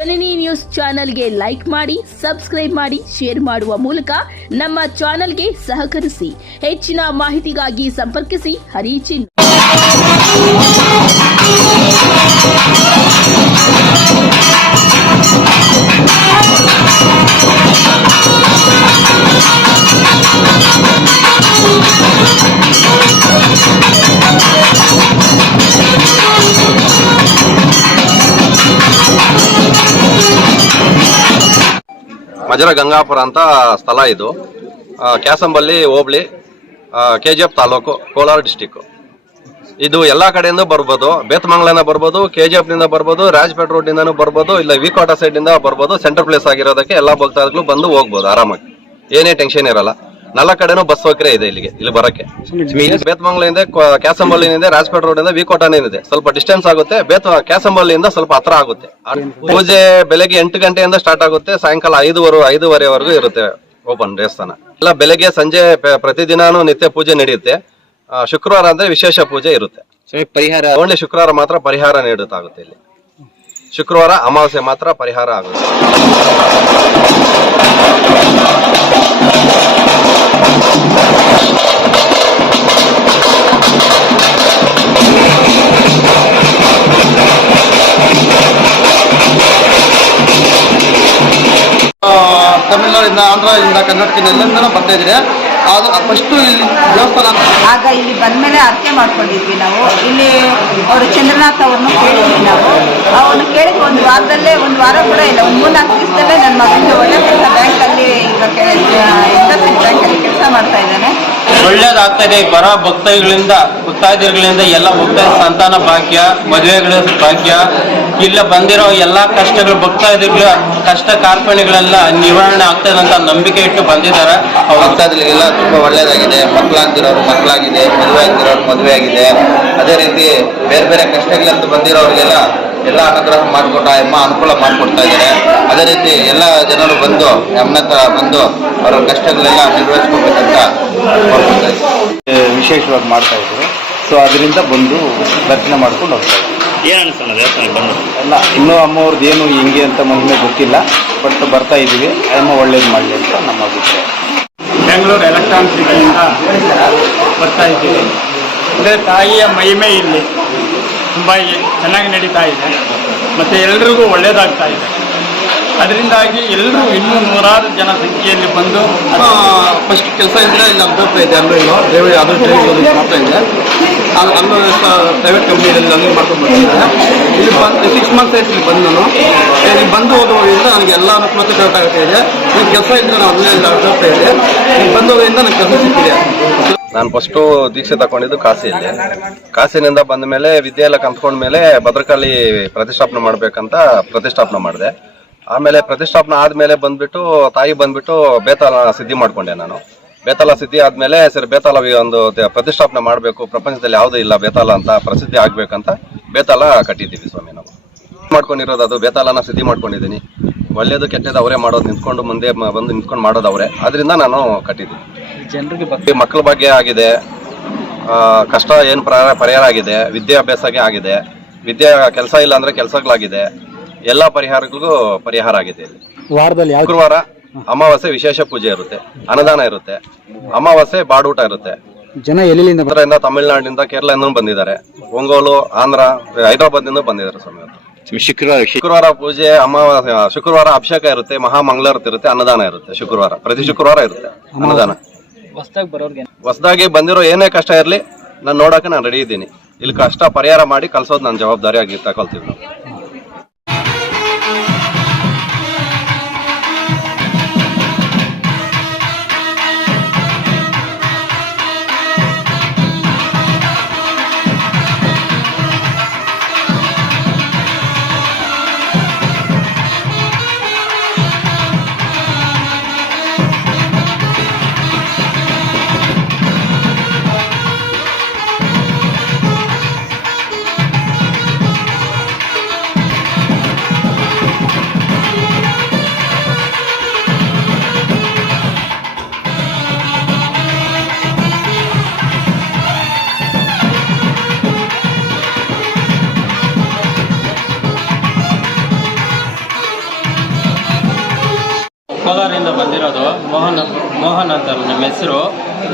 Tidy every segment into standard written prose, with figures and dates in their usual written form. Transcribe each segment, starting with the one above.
ಜನನಿ news ಚಾನೆಲ್ಗೆ like ಮಾಡಿ, subscribe ಮಾಡಿ, ಶೇರ್ ಮಾಡುವ ಮೂಲಕ ನಮ್ಮ ಚಾನೆಲ್ಗೆ ಸಹಕರಿಸಿ. ಹೆಚ್ಚಿನ ಮಾಹಿತಿಗಾಗಿ ಸಂಪರ್ಕಿಸಿ ಹರಿಚಿನ್. ಮಜರ ಗಂಗಾಪುರ ಅಂತ ಸ್ಥಳ ಇದು. ಕ್ಯಾಸಂಬಲ್ಲಿ ಹೋಬಳಿ, KGF ತಾಲೂಕು, ಕೋಲಾರ ಡಿಸ್ಟಿಕ್. ಇದು ಎಲ್ಲಾ ಕಡೆಯಿಂದ ಬರ್ಬೋದು. ಬೇತಮಂಗಲದಿಂದ ಬರ್ಬೋದು, KGF ನಿಂದ ಬರ್ಬೋದು, ರಾಜಪೇಟೆ ರೋಡ್ ನಿಂದನೂ ಬರ್ಬೋದು, ಇಲ್ಲ ವಿಕೋಟ ಸೈಡ್ ನಿಂದ ಬರ್ಬೋದು. ಸೆಂಟರ್ ಪ್ಲೇಸ್ ಆಗಿರೋದಕ್ಕೆ ಎಲ್ಲಾ ಭಕ್ತಾದಿಗಳು ಬಂದು ಹೋಗ್ಬೋದು ಆರಾಮಾಗಿ, ಏನೇ ಟೆನ್ಷನ್ ಇರಲ್ಲ. 4 ಕಡೆನೂ ಬಸ್ ಸೌಕರ್ಯ ಇದೆ ಇಲ್ಲಿ ಬರಕ್ಕೆ. ಬೇತಮಂಗಲಿಂದ, ಕ್ಯಾಸಂಬಲ್ಲಿನಿಂದ, ರಾಜಪೇಟೆ ರೋಡ್ ಇಂದ ವಿಕೋಟನಿಂದ ಸ್ವಲ್ಪ ಡಿಸ್ಟೆನ್ಸ್ ಆಗುತ್ತೆ. ಕ್ಯಾಸಂಬಲ್ಲಿಂದ ಸ್ವಲ್ಪ ಹತ್ರ ಆಗುತ್ತೆ. ಪೂಜೆ ಬೆಳಗ್ಗೆ 8 ಗಂಟೆಯಿಂದ ಸ್ಟಾರ್ಟ್ ಆಗುತ್ತೆ, ಸಾಯಂಕಾಲ 5:30ವರೆಗೂ ಇರುತ್ತೆ ಓಪನ್ ದೇವಸ್ಥಾನ. ಎಲ್ಲ ಬೆಳಗ್ಗೆ ಸಂಜೆ ಪ್ರತಿದಿನಾನು ನಿತ್ಯ ಪೂಜೆ ನಡೆಯುತ್ತೆ. ಶುಕ್ರವಾರ ಅಂದ್ರೆ ವಿಶೇಷ ಪೂಜೆ ಇರುತ್ತೆ. ಪರಿಹಾರ ಓನ್ಲಿ ಶುಕ್ರವಾರ ಮಾತ್ರ ಪರಿಹಾರ ನೀಡುತ್ತಾಗುತ್ತೆ. ಇಲ್ಲಿ ಶುಕ್ರವಾರ ಅಮಾವಾಸ್ಯೆ ಮಾತ್ರ ಪರಿಹಾರ ಆಗುತ್ತೆ. ತಮಿಳುನಾಡಿಂದ, ಆಂಧ್ರದಿಂದ, ಕರ್ನಾಟಕದಿಂದ ಎಲ್ಲರಿಂದನೂ ಬರ್ತಾ ಇದ್ರೆ ಅದು ಫಸ್ಟು ಇಲ್ಲಿ ದೇವಸ್ಥಾನ. ಆಗ ಇಲ್ಲಿ ಬಂದಮೇಲೆ ಅರ್ಕೆ ಮಾಡ್ಕೊಂಡಿದ್ವಿ ನಾವು. ಇಲ್ಲಿ ಅವರು ಚಂದ್ರನಾಥ್ ಅವ್ರನ್ನು ಕೇಳಿದ್ವಿ ನಾವು. ಅವ್ರನ್ನ ಕೇಳಿದ ಒಂದು ವಾರ ಕೂಡ ಇಲ್ಲ, ಒಂದು 3-4 ದಿವಸದಲ್ಲೇ ನನ್ನ ಮಗನಿಗೆ ಒಳ್ಳೆ ಕೆಲಸ ಬ್ಯಾಂಕಲ್ಲಿ, ಇಂಡಸ್ಟ್ರಿ ಬ್ಯಾಂಕಲ್ಲಿ ಕೆಲಸ ಮಾಡ್ತಾ ಇದ್ದಾನೆ. ಒಳ್ಳೇದಾಗ್ತಾ ಇದೆ. ಬರೋ ಭಕ್ತಾದಿಗಳಿಂದ ಎಲ್ಲ ಭಕ್ತ ಸಂತಾನ ಭಾಗ್ಯ, ಮದುವೆಗಳ ಭಾಗ್ಯ, ಇಲ್ಲ ಬಂದಿರೋ ಎಲ್ಲಾ ಕಷ್ಟಗಳು, ಭಕ್ತಾದಿಗಳ ಕಷ್ಟ ಕಾರ್ಪಣ್ಯಗಳೆಲ್ಲ ನಿವಾರಣೆ ಆಗ್ತದೆ ಅಂತ ನಂಬಿಕೆ ಇಟ್ಟು ಬಂದಿದ್ದಾರೆ. ಭಕ್ತಾದಿಗಳಿಗೆಲ್ಲ ತುಂಬಾ ಒಳ್ಳೇದಾಗಿದೆ. ಮಕ್ಕಳಾಗ್ದಿರೋರು ಮಕ್ಕಳಾಗಿದೆ, ಮದುವೆ ಆಗ್ದಿರೋರು ಮದುವೆ ಆಗಿದೆ. ಅದೇ ರೀತಿ ಬೇರೆ ಬೇರೆ ಕಷ್ಟಗಳಿಂದ ಬಂದಿರೋರಿಗೆಲ್ಲ ಎಲ್ಲ ಅನುಗ್ರಹ ಮಾಡಿಕೊಟ್ಟು ಅಮ್ಮ ಅನುಕೂಲ ಮಾಡಿಕೊಡ್ತಾ ಇದ್ದಾರೆ. ಅದೇ ರೀತಿ ಎಲ್ಲ ಜನರು ಬಂದು ಅಮ್ಮನ ಹತ್ರ ಬಂದು ಅವರ ಕಷ್ಟಗಳೆಲ್ಲ ನಿರ್ವಹಿಸ್ಕೋಬೇಕಂತ ವಿಶೇಷವಾಗಿ ಮಾಡ್ತಾ ಇದ್ರು. ಸೊ ಅದರಿಂದ ಬಂದು ದರ್ಶನ ಮಾಡ್ಕೊಂಡು ಹೋಗ್ತಾ ಇದ್ದಾರೆ. ಏನ್ ಅನ್ಸಲ್ಲ ದೇವಸ್ಥಾನಕ್ಕೆ ಬಂದು? ಎಲ್ಲ ಇನ್ನೂ ಅಮ್ಮವ್ರದ್ದು ಏನು ಹಿಂಗೆ ಅಂತ ಮಹಿಮೆ ಗೊತ್ತಿಲ್ಲ, ಬಟ್ ಬರ್ತಾ ಇದ್ದೀವಿ. ಅಮ್ಮ ಒಳ್ಳೇದು ಮಾಡಲಿ ಅಂತ ನಮ್ಮ ಅಭಿಪ್ರಾಯ. ಬೆಂಗಳೂರು ಎಲೆಕ್ಟ್ರಾನಿಕ್ ಸಿಟಿಯಿಂದ ಬರ್ತಾ ಇದ್ದೀವಿ. ಅಂದರೆ ತಾಯಿಯ ಮಹಿಮೆ ಇಲ್ಲಿ ತುಂಬ ಚೆನ್ನಾಗಿ ನಡೀತಾ ಇದೆ ಮತ್ತು ಎಲ್ರಿಗೂ ಒಳ್ಳೆಯದಾಗ್ತಾ ಇದೆ. ಅದರಿಂದಾಗಿ ಎಲ್ಲರೂ ಇನ್ನೂ 100 ಜನ ಸಂಖ್ಯೆಯಲ್ಲಿ ಬಂದು ಫಸ್ಟ್ ಕೆಲಸ ಇದ್ದರೆ ಇಲ್ಲಿ ಅಭ್ಯರ್ಥ ಇದೆ. ಅಲ್ಲೂ ಅದು ಟ್ರೈನಿಂಗ್ ಮಾಡ್ತಾ ಇದೆ. ಅಲ್ಲೂ ಪ್ರೈವೇಟ್ ಕಂಪ್ನಿಯಲ್ಲಿ ಅಲ್ಲಿ ಮಾಡ್ಕೊಂಡು ಬರ್ತಿದ್ದೆ. ಇಲ್ಲಿ 6 ಮಂತ್ಸ್ ಆಯ್ತು ಇಲ್ಲಿ ಬಂದು. ನಾನು ಇಲ್ಲಿ ಬಂದು ಹೋಗೋದ್ರಿಂದ ನನಗೆ ಎಲ್ಲ ಅನುಕೂಲತೆ ಕರೆಕ್ಟ್ ಆಗ್ತಾ ಇದೆ. ಈಗ ಕೆಲಸ ಇದ್ದರೆ ನಾನು ಅಲ್ಲೇ ಅಭ್ಯರ್ಥ ಇದೆ. ಇಲ್ಲಿ ಬಂದು ಹೋಗೋದ್ರಿಂದ ನನಗೆ ಕೆಲಸ ಸಿಕ್ಕಿದೆ. ನಾನು ಫಸ್ಟು ದೀಕ್ಷೆ ತಗೊಂಡಿದ್ದು ಕಾಶಿಯಲ್ಲಿ. ಕಾಶಿನಿಂದ ಬಂದ ಮೇಲೆ ವಿದ್ಯೆ ಎಲ್ಲ ಕಲ್ತ್ಕೊಂಡ್ಮೇಲೆ ಭದ್ರಕಾಳಿ ಪ್ರತಿಷ್ಠಾಪನೆ ಮಾಡ್ಬೇಕಂತ ಪ್ರತಿಷ್ಠಾಪನೆ ಮಾಡಿದೆ. ಆಮೇಲೆ ಪ್ರತಿಷ್ಠಾಪನೆ ಆದ್ಮೇಲೆ ಬಂದ್ಬಿಟ್ಟು ತಾಯಿ ಬಂದ್ಬಿಟ್ಟು ಬೇತಾಲ ಸಿದ್ಧಿ ಮಾಡ್ಕೊಂಡೆ ನಾನು. ಬೇತಾಲ ಸಿದ್ಧಿ ಆದ್ಮೇಲೆ ಸರಿ ಬೇತಾಲ ಒಂದು ಪ್ರತಿಷ್ಠಾಪನೆ ಮಾಡಬೇಕು, ಪ್ರಪಂಚದಲ್ಲಿ ಯಾವುದೂ ಇಲ್ಲ ಬೇತಾಲ ಅಂತ ಪ್ರಸಿದ್ಧಿ ಆಗ್ಬೇಕಂತ ಬೇತಾಲ ಕಟ್ಟಿದ್ದೀವಿ ಸ್ವಾಮಿ. ನಾವು ಮಾಡ್ಕೊಂಡಿರೋದು ಅದು ಬೇತಾಲನ ಸಿದ್ಧಿ ಮಾಡ್ಕೊಂಡಿದ್ದೀನಿ. ಒಳ್ಳೇದು ಕೆಟ್ಟದ್ದು ಅವರೇ ಮಾಡೋದು, ನಿಂತ್ಕೊಂಡು ಮುಂದೆ ಬಂದು ನಿಂತ್ಕೊಂಡು ಮಾಡೋದು ಅವರೇ. ಅದರಿಂದ ನಾನು ಕಟ್ಟಿದ್ದೀನಿ. ಜನರಿಗೆ ಮಕ್ಕಳ ಬಗ್ಗೆ ಆಗಿದೆ, ಕಷ್ಟ ಏನು ಪರಿಹಾರ ಆಗಿದೆ, ವಿದ್ಯಾಭ್ಯಾಸಕ್ಕೆ ಆಗಿದೆ, ಕೆಲಸ ಇಲ್ಲ ಅಂದ್ರೆ ಕೆಲಸಗಳಾಗಿದೆ, ಎಲ್ಲಾ ಪರಿಹಾರಗಳಿಗೂ ಪರಿಹಾರ ಆಗಿದೆ. ವಾರದಲ್ಲಿ ಶುಕ್ರವಾರ ಅಮಾವಾಸ್ಯೆ ವಿಶೇಷ ಪೂಜೆ ಇರುತ್ತೆ, ಅನ್ನದಾನ ಇರುತ್ತೆ, ಅಮಾವಾಸ್ಯೆ ಬಾಡೂಟ ಇರುತ್ತೆ. ಜನ ಎಲ್ಲಿಂದ? ತಮಿಳುನಾಡಿನಿಂದ, ಕೇರಳದಿಂದ ಬಂದಿದ್ದಾರೆ, ಒಂಗೋಲು, ಆಂಧ್ರ, ಹೈದರಾಬಾದ್ನಿಂದ ಬಂದಿದ್ದಾರೆ ಸ್ವಾಮಿ. ಶುಕ್ರವಾರ ಪೂಜೆ, ಅಮಾವಾಸ್ಯೆ, ಶುಕ್ರವಾರ ಅಭಿಷೇಕ ಇರುತ್ತೆ, ಮಹಾಮಂಗಳಾರತಿ ಇರುತ್ತೆ, ಅನ್ನದಾನ ಇರುತ್ತೆ. ಶುಕ್ರವಾರ ಪ್ರತಿ ಶುಕ್ರವಾರ ಇರುತ್ತೆ ಅನ್ನದಾನ. ಹೊಸದಾಗಿ ಬಂದಿರೋ ಏನೇ ಕಷ್ಟ ಇರಲಿ ನಾನು ನೋಡಕ್ಕೆ ನಾನು ರೆಡಿ ಇದ್ದೀನಿ. ಇಲ್ಲಿ ಕಷ್ಟ ಪರಿಹಾರ ಮಾಡಿ ಕಲ್ಸೋದು ನನ್ನ ಜವಾಬ್ದಾರಿಯಾಗಿ ತಗೊಳ್ತೀವಿ ನಾವು. ಕೋಲಾರಿಂದ ಬಂದಿರೋದು. ಮೋಹನ್ ಅಂತ ನಮ್ಮ ಹೆಸರು.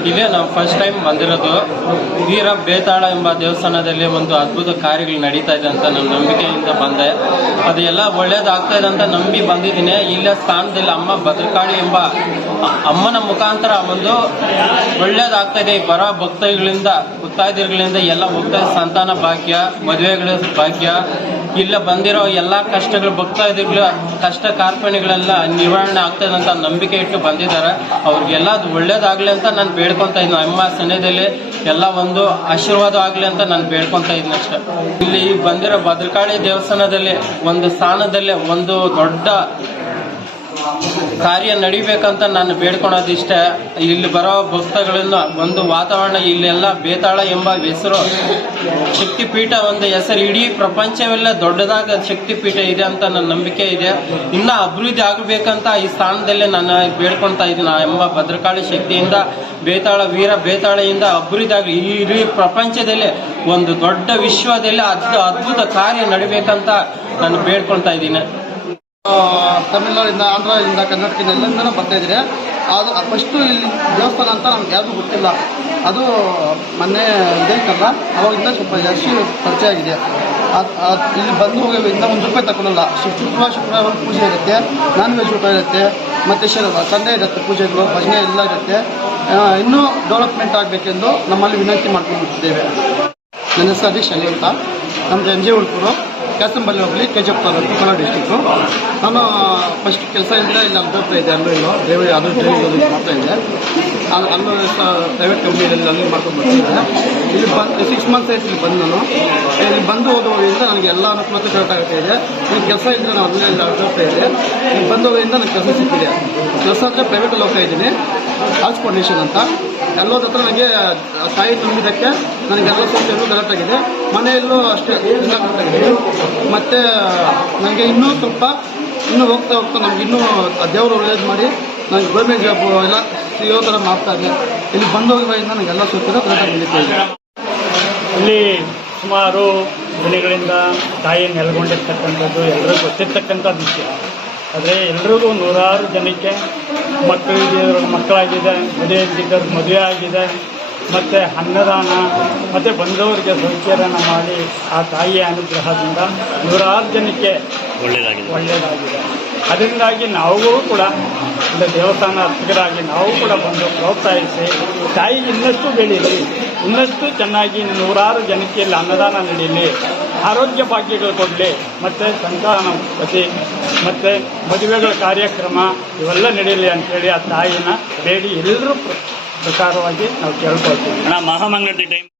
ಇಲ್ಲೇ ನಾವು ಫಸ್ಟ್ ಟೈಮ್ ಬಂದಿರೋದು. ವೀರ ಬೇತಾಳ ಎಂಬ ದೇವಸ್ಥಾನದಲ್ಲಿ ಒಂದು ಅದ್ಭುತ ಕಾರ್ಯಗಳು ನಡೀತಾ ಇದೆ ಅಂತ ನಮ್ಮ ನಂಬಿಕೆಯಿಂದ ಬಂದೆ. ಅದು ಎಲ್ಲ ಒಳ್ಳೇದಾಗ್ತಾ ಇದೆ ಅಂತ ನಂಬಿ ಬಂದಿದ್ದೀನಿ. ಇಲ್ಲೇ ಸ್ಥಾನದಲ್ಲಿ ಅಮ್ಮ ಭದ್ರಕಾಳಿ ಎಂಬ ಅಮ್ಮನ ಮುಖಾಂತರ ಒಂದು ಒಳ್ಳೇದಾಗ್ತಾ ಇದೆ. ಬರೋ ಭಕ್ತಾದಿಗಳಿಂದ ಎಲ್ಲ ಹೋಗ್ತಾ ಇದೆ. ಸಂತಾನ ಭಾಗ್ಯ, ಮದುವೆಗಳ ಭಾಗ್ಯ, ಇಲ್ಲ ಬಂದಿರೋ ಎಲ್ಲ ಕಷ್ಟಗಳು, ಭಕ್ತಾದಿಗಳ ಕಷ್ಟ ಕಾರ್ಪಣ್ಯಗಳೆಲ್ಲ ನಿವಾರಣೆ ಆಗ್ತದೆ ಅಂತ ನಂಬಿಕೆ ಇಟ್ಟು ಬಂದಿದ್ದಾರೆ. ಅವ್ರಿಗೆಲ್ಲ ಅದು ಒಳ್ಳೇದಾಗ್ಲಿ ಅಂತ ನಾನು ಬೇಡ್ಕೊತಾ ಇದ್ದೀನಿ. ಅಮ್ಮ ಸನ್ನಿಧಿಯಲ್ಲಿ ಎಲ್ಲ ಒಂದು ಆಶೀರ್ವಾದ ಆಗಲಿ ಅಂತ ನಾನು ಬೇಡ್ಕೊತಾ ಇದ್ದೀನಿ ಅಷ್ಟೇ. ಇಲ್ಲಿ ಬಂದಿರೋ ಭದ್ರಕಾಳಿ ದೇವಸ್ಥಾನದಲ್ಲಿ ಒಂದು ಸ್ಥಾನದಲ್ಲಿ ಒಂದು ದೊಡ್ಡ ಕಾರ್ಯ ನಡಿಬೇಕಂತ ನಾನು ಬೇಡ್ಕೊಳೋದಿಷ್ಟೇ. ಇಲ್ಲಿ ಬರೋ ಭಕ್ತಗಳಿಂದ ಒಂದು ವಾತಾವರಣ, ಇಲ್ಲೆಲ್ಲ ಬೇತಾಳ ಎಂಬ ಹೆಸರು ಶಕ್ತಿಪೀಠ, ಒಂದು ಹೆಸರು ಇಡೀ ಪ್ರಪಂಚವೆಲ್ಲ ದೊಡ್ಡದಾದ ಶಕ್ತಿಪೀಠ ಇದೆ ಅಂತ ನನ್ನ ನಂಬಿಕೆ ಇದೆ. ಇನ್ನ ಅಭಿವೃದ್ಧಿ ಆಗಬೇಕಂತ ಈ ಸ್ಥಾನದಲ್ಲಿ ನಾನು ಬೇಡ್ಕೊಳ್ತಾ ಇದ್ದೀನಿ. ಎಂಬ ಭದ್ರಕಾಳಿ ಶಕ್ತಿಯಿಂದ ವೀರ ಬೇತಾಳೆಯಿಂದ ಅಭಿವೃದ್ಧಿ ಆಗಲಿ. ಇಡೀ ಪ್ರಪಂಚದಲ್ಲಿ ಒಂದು ದೊಡ್ಡ ವಿಶ್ವದಲ್ಲಿ ಅದ್ಭುತ ಕಾರ್ಯ ನಡಿಬೇಕಂತ ನಾನು ಬೇಡ್ಕೊಳ್ತಾ ಇದ್ದೀನಿ. ತಮಿಳುನಾಡಿಂದ, ಆಂಧ್ರದಿಂದ, ಕರ್ನಾಟಕದಿಂದ ಎಲ್ಲರಿಂದ ಬರ್ತಾ ಇದ್ದೀರಿ. ಅದು ಫಸ್ಟು ಇಲ್ಲಿ ದೇವಸ್ಥಾನ ಅಂತ ನಮ್ಗೆ ಯಾರಿಗೂ ಗೊತ್ತಿಲ್ಲ. ಅದು ಮೊನ್ನೆ ಇದೈತಲ್ಲ, ಅವಾಗಿಂದ ಸ್ವಲ್ಪ ಜಾಸ್ತಿ ಪರಿಚಯ ಆಗಿದೆ. ಇಲ್ಲಿ ಬಂದು ಹೋಗೋದ್ರಿಂದ ₹1 ತಗೊಳ್ಳಲ್ಲ. ಶುಕ್ರವಾರ ಪೂಜೆ ಇರುತ್ತೆ, ನಾನ್ ವೆಜ್ ಊಟ ಇರುತ್ತೆ, ಮತ್ತು ಸಂಡೇ ಇರುತ್ತೆ, ಪೂಜೆಗಳು, ಭಜನೆ ಎಲ್ಲ ಇರುತ್ತೆ. ಇನ್ನೂ ಡೆವಲಪ್ಮೆಂಟ್ ಆಗಬೇಕೆಂದು ನಮ್ಮಲ್ಲಿ ವಿನಂತಿ ಮಾಡ್ಕೊಂಡಿದ್ದೇವೆ. ನನ್ನ ಹೆಸರು ಹರೀಶ್ ಅಲಿ ಅಂತ. ನಮ್ಮದು MJ ಉಳ್ಕೂರು, ಕ್ಯಾಸಂಬಲ್ಲಿ ಹೋಗಲಿ, KGF ತಾಲೂಕು, ಕೋಲಾರ ಡಿಸ್ಟಿಕ್ಕು. ನಾನು ಫಸ್ಟ್ ಕೆಲಸ ಇದ್ದರೆ ಇಲ್ಲಿ ಅಬ್ಸರ್ವ್ ಇದೆ. ಅಲ್ಲೂ ಇಲ್ಲೋ ಅದು ಟ್ರೈನಿಂಗ್ ಮಾಡ್ತಾ ಇದ್ದೆ. ಅಲ್ಲೂ ಪ್ರೈವೇಟ್ ಕಂಪ್ನಿಯಲ್ಲಿ ಅಲ್ಲಿ ಮಾಡ್ಕೊಂಡು ಬರ್ತಿದ್ದೆ. ಇಲ್ಲಿ 6 ಮಂತ್ಸ್ ಆಯ್ತು ಇಲ್ಲಿ ಬಂದು. ನಾನು ಇಲ್ಲಿ ಬಂದು ಹೋಗೋದ್ರಿಂದ ನನಗೆ ಎಲ್ಲ ಅನುಕೂಲತೆ ಕರೆಕ್ಟ್ ಆಗ್ತಾ ಇದೆ. ಇಲ್ಲಿ ಕೆಲಸ ಇದ್ದರೆ ನಾನು ಅಲ್ಲೇ ಇಲ್ಲಿ ಅಬ್ಸರ್ವ್ ಇದೆ. ಇಲ್ಲಿ ಬಂದು ಹೋಗೋದ್ರಿಂದ ನನಗೆ ಕೆಲಸ ಸಿಕ್ಕಿದೆ. ಕೆಲಸ ಅಂದರೆ ಪ್ರೈವೇಟಲ್ಲಿ ಹೋಗ್ತಾ ಇದ್ದೀನಿ, ಆಲ್ಸ್ ಫೌಂಡೇಶನ್ ಅಂತ. ಎಲ್ಲೋದ ಹತ್ರ ನನಗೆ ತಾಯಿ ನಂಬಿದ್ದಕ್ಕೆ ನನಗೆಲ್ಲ ಸೌಕರ್ಯಗಳು ಕರೆಕ್ಟ್ ಆಗಿದೆ. ಮನೆಯಲ್ಲೂ ಅಷ್ಟೇ ಎಲ್ಲ ಕರೆಕ್ಟ್ ಆಗಿದೆ. ಮತ್ತು ನನಗೆ ಇನ್ನೂ ಸ್ವಲ್ಪ ಹೋಗ್ತಾ ನಮ್ಗೆ ಇನ್ನೂ ದೇವರು ಒಳ್ಳೇದು ಮಾಡಿ ನನಗೆ ಗೌರ್ಮೆಂಟ್ ಜಾಬು ಎಲ್ಲ ಸಿಗೋ ಥರ ಮಾಡ್ತಾ ಇದೆ. ಇಲ್ಲಿ ಬಂದೋಗಿಂದ ನನಗೆಲ್ಲ ಸೌಕರ್ಯ ಕರೆಕ್ಟಾಗಿ ನಡೀತಾ ಇದೆ. ಇಲ್ಲಿ ಸುಮಾರು ದಿನಗಳಿಂದ ತಾಯಿ ನೆಲೆಗೊಂಡಿರ್ತಕ್ಕಂಥದ್ದು ಎಲ್ಲರಿಗೂ ಗೊತ್ತಿರ್ತಕ್ಕಂಥ ವಿಷಯ. ಆದರೆ ಎಲ್ರಿಗೂ ನೂರಾರು ಜನಕ್ಕೆ ಮಕ್ಕಳಾಗಿದೆ, ಮದುವೆ ಆಗಿದೆ, ಮತ್ತು ಅನ್ನದಾನ, ಮತ್ತು ಬಂದವರಿಗೆ ಸೌಕರ್ಯನ ಮಾಡಿ ಆ ತಾಯಿಯ ಅನುಗ್ರಹದಿಂದ ನೂರಾರು ಜನಕ್ಕೆ ಒಳ್ಳೆಯದಾಗಿದೆ. ಅದರಿಂದಾಗಿ ನಾವು ಕೂಡ ಒಂದು ದೇವಸ್ಥಾನ ಅರ್ಚಕರಾಗಿ ನಾವು ಕೂಡ ಬಂದು ಪ್ರೋತ್ಸಾಹಿಸಿ ತಾಯಿ ಇನ್ನಷ್ಟು ಬೆಳೀಲಿ, ಇನ್ನಷ್ಟು ಚೆನ್ನಾಗಿ ನೂರಾರು ಜನಕ್ಕೆ ಇಲ್ಲಿ ಅನ್ನದಾನ ನಡೀಲಿ, ಆರೋಗ್ಯ ಭಾಗ್ಯಗಳು ಕೊಡಲಿ, ಮತ್ತು ಸಂತಾನ ಪತಿ ಮತ್ತು ಮದುವೆಗಳ ಕಾರ್ಯಕ್ರಮ ಇವೆಲ್ಲ ನಡೀಲಿ ಅಂಥೇಳಿ ಆ ತಾಯಿನ ಬೇಡಿ ಎಲ್ಲರೂ ಪ್ರಕಾರವಾಗಿ ನಾವು ಕೇಳ್ಕೊಳ್ತೀವಿ. ಮಹಾಮಂಗಳೂರು ಟೈಮ್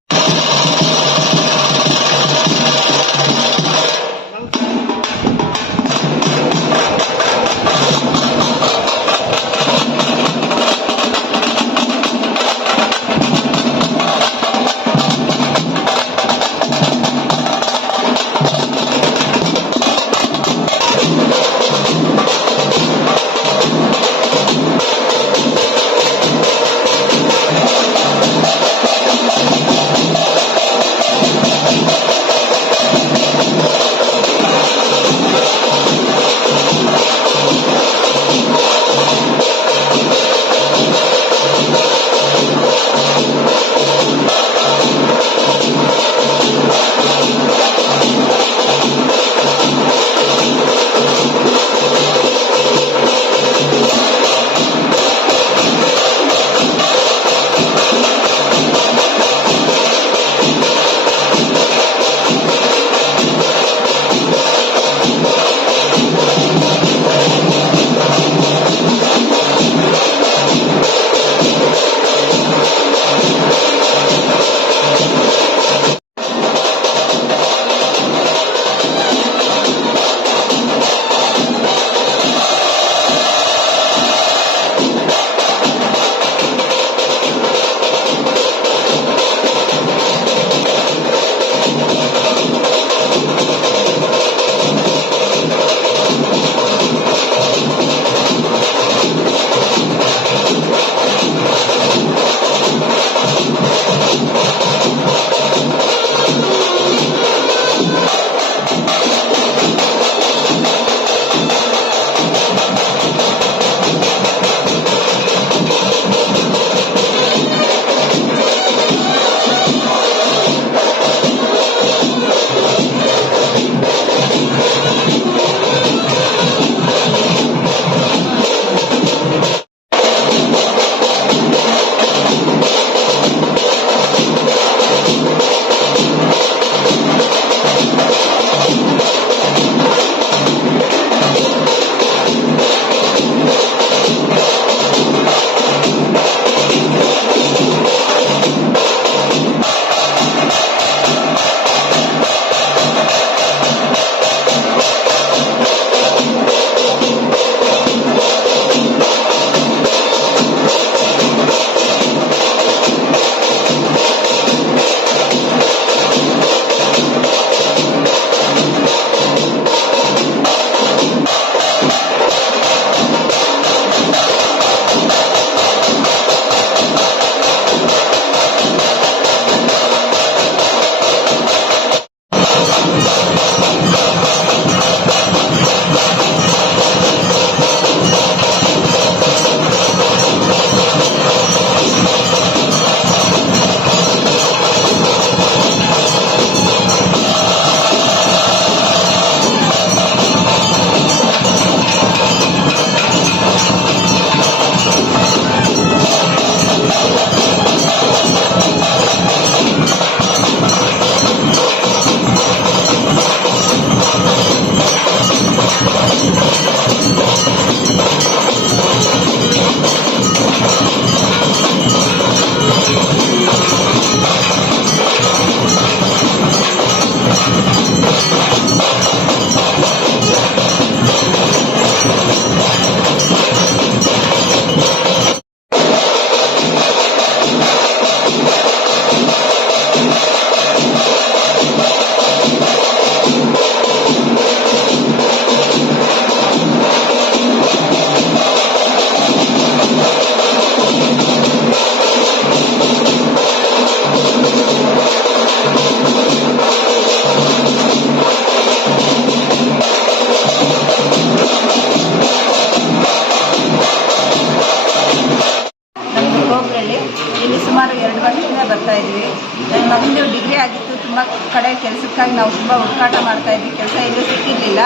ಮಾಡ್ತಾ ಇದ್ವಿ. ನನ್ನ ಮಗಂದು ಡಿಗ್ರಿ ಆಗಿತ್ತು, ತುಂಬ ಕಡೆ ಕೆಲಸಕ್ಕಾಗಿ ನಾವು ತುಂಬ ಹುಡುಕಾಟ ಮಾಡ್ತಾ ಇದ್ವಿ, ಕೆಲಸ ಎಲ್ಲೂ ಸಿಕ್ಕಿರಲಿಲ್ಲ.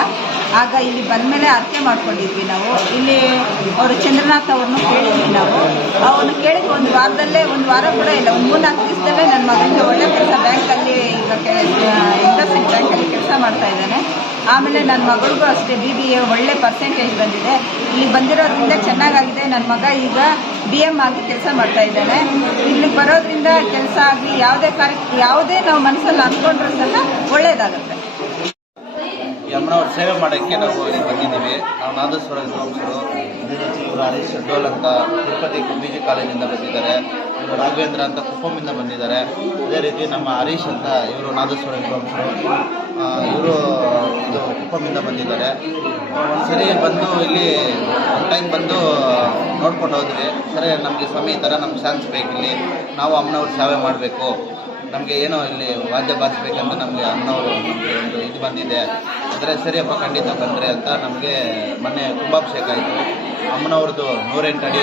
ಆಗ ಇಲ್ಲಿ ಬಂದಮೇಲೆ ಅರ್ಕೆ ಮಾಡ್ಕೊಂಡಿದ್ವಿ ನಾವು. ಇಲ್ಲಿ ಅವರು ಚಂದ್ರನಾಥ್ ಅವ್ರನ್ನೂ ಕೇಳಿದ್ವಿ ನಾವು. ಅವ್ರನ್ನ ಕೇಳಿದ ಒಂದು ವಾರದಲ್ಲೇ, ಒಂದು ವಾರ ಕೂಡ ಇಲ್ಲ, ಒಂದು 3-4 ದಿವಸದಲ್ಲೇ ನನ್ನ ಮಗನಿಗೆ ಒಳ್ಳೆ ಕೆಲಸ ಬ್ಯಾಂಕಲ್ಲಿ, ಈಗ ಇಂಡಸ್ಟ್ರಿ ಬ್ಯಾಂಕಲ್ಲಿ ಕೆಲಸ ಮಾಡ್ತಾ ಇದ್ದಾನೆ. ಆಮೇಲೆ ನನ್ನ ಮಗಳಿಗೂ ಅಷ್ಟೇ BBA ಒಳ್ಳೆ ಪರ್ಸೆಂಟೇಜ್ ಬಂದಿದೆ. ಇಲ್ಲಿ ಬಂದಿರೋದ್ರಿಂದ ಚೆನ್ನಾಗಾಗಿದೆ. ನನ್ನ ಮಗ ಈಗ BM ಆಗಿ ಕೆಲಸ ಮಾಡ್ತಾ ಇದ್ದಾನೆ. ಇಲ್ಲಿ ಬರೋದ್ರಿಂದ ಕೆಲಸ ಆಗಲಿ, ಯಾವುದೇ ನಾವು ಮನಸ್ಸಲ್ಲಿ ಅಂದ್ಕೊಂಡ್ರೂ ಸಹ ಒಳ್ಳೆಯದಾಗುತ್ತೆ. ಅಮ್ಮನವ್ರ ಸೇವೆ ಮಾಡೋಕ್ಕೆ ನಾವು ಇಲ್ಲಿ ಬಂದಿದ್ದೀವಿ. ನಾವು ನಾದಸ್ವರ ವಿದ್ವಾಂಸರು, ಇವರು ಹರೀಶ್ ಶೆಡ್ಡೋಲ್ ಅಂತ ತಿರುಪತಿ BG ಕಾಲೇಜಿಂದ ಬಂದಿದ್ದಾರೆ. ಇವರು ರಾಘವೇಂದ್ರ ಅಂತ ಕುಪ್ಪಮಿಂದ ಬಂದಿದ್ದಾರೆ. ಅದೇ ರೀತಿ ನಮ್ಮ ಹರೀಶ್ ಅಂತ ಇವರು ನಾದಸ್ವರ ವಿದ್ವಾಂಸರು, ಇವರು ಇದು ಕುಪ್ಪಮಿಂದ ಬಂದಿದ್ದಾರೆ. ಸರಿ ಬಂದು ಇಲ್ಲಿ ಟೈಮ್ ಬಂದು ನೋಡ್ಕೊಂಡು ಹೋದ್ವಿ. ಸರಿ ನಮಗೆ ಸ್ವಾಮಿ ಈ ಥರ ನಮ್ಗೆ ಚಾನ್ಸ್ ಬೇಕಿಲ್ಲಿ, ನಾವು ಅಮ್ಮನವ್ರ ಸೇವೆ ಮಾಡಬೇಕು, ನಮಗೆ ಏನೋ ಇಲ್ಲಿ ವಾದ್ಯ ಬಾರಿಸ್ಬೇಕಂತ ನಮಗೆ ಅಮ್ಮನವರು ನಮಗೆ ಒಂದು ಇದು ಬಂದಿದೆ. ಅಂದರೆ ಸರಿಯಪ್ಪ ಖಂಡಿತ ಬಂದರೆ ಅಂತ ನಮಗೆ ಮೊನ್ನೆ ಕುಂಭಾಭಿಷೇಕ ಆಯಿತು. ಅಮ್ಮನವ್ರದ್ದು 108 ಅಡಿ,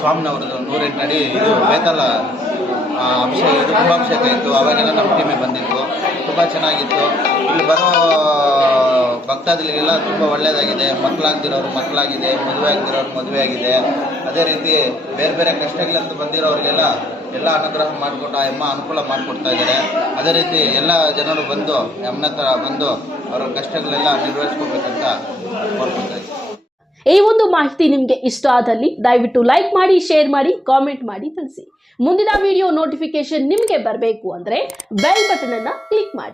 ಸ್ವಾಮಿನವ್ರದ್ದು 108 ಅಡಿ ಇದು ಬೇತಲ ಅಭಿಷೇಕ, ಇದು ಕುಂಭಾಭಿಷೇಕ ಇತ್ತು. ಅವಾಗೆಲ್ಲ ನಮ್ಮ ಟೀಮೇ ಬಂದಿತ್ತು, ತುಂಬ ಚೆನ್ನಾಗಿತ್ತು. ಇಲ್ಲಿ ಬರೋ ಭಕ್ತಾದಿಗಳಿಗೆಲ್ಲ ತುಂಬ ಒಳ್ಳೆಯದಾಗಿದೆ. ಮಕ್ಕಳಾಗ್ದಿರೋರು ಮಕ್ಕಳಾಗಿದೆ, ಮದುವೆ ಆಗದಿರೋರು ಮದುವೆ ಆಗಿದೆ. ಅದೇ ರೀತಿ ಬೇರೆ ಬೇರೆ ಕಷ್ಟಗಳಂತ ಬಂದಿರೋರಿಗೆಲ್ಲ ಎಲ್ಲ ಅನುಗ್ರಹ ಮಾಡಿಕೊಟ್ಟು ಆ ಅಮ್ಮ ಅನುಕೂಲ ಮಾಡಿಕೊಡ್ತಾ ಇದ್ದಾರೆ. ಅದೇ ರೀತಿ ಎಲ್ಲ ಜನರು ಬಂದು ಅಮ್ಮನ ಹತ್ರ ಬಂದು ಅವರ ಕಷ್ಟಗಳೆಲ್ಲ ನಿರ್ವಹಿಸ್ಕೋಬೇಕಂತ ಕೋರ್ಕೊಳ್ತಾ ಇದ್ದಾರೆ. ಈ ಒಂದು ಮಾಹಿತಿ ನಿಮಗೆ ಇಷ್ಟ ಆದಲ್ಲಿ ದಯವಿಟ್ಟು ಲೈಕ್ ಮಾಡಿ, ಶೇರ್ ಮಾಡಿ, ಕಾಮೆಂಟ್ ಮಾಡಿ ತಿಳಿಸಿ. ಮುಂದಿನ ವಿಡಿಯೋ ನೋಟಿಫಿಕೇಶನ್ ನಿಮಗೆ ಬರಬೇಕು ಅಂದ್ರೆ ಬೆಲ್ ಬಟನ್ ಅನ್ನ ಕ್ಲಿಕ್ ಮಾಡಿ.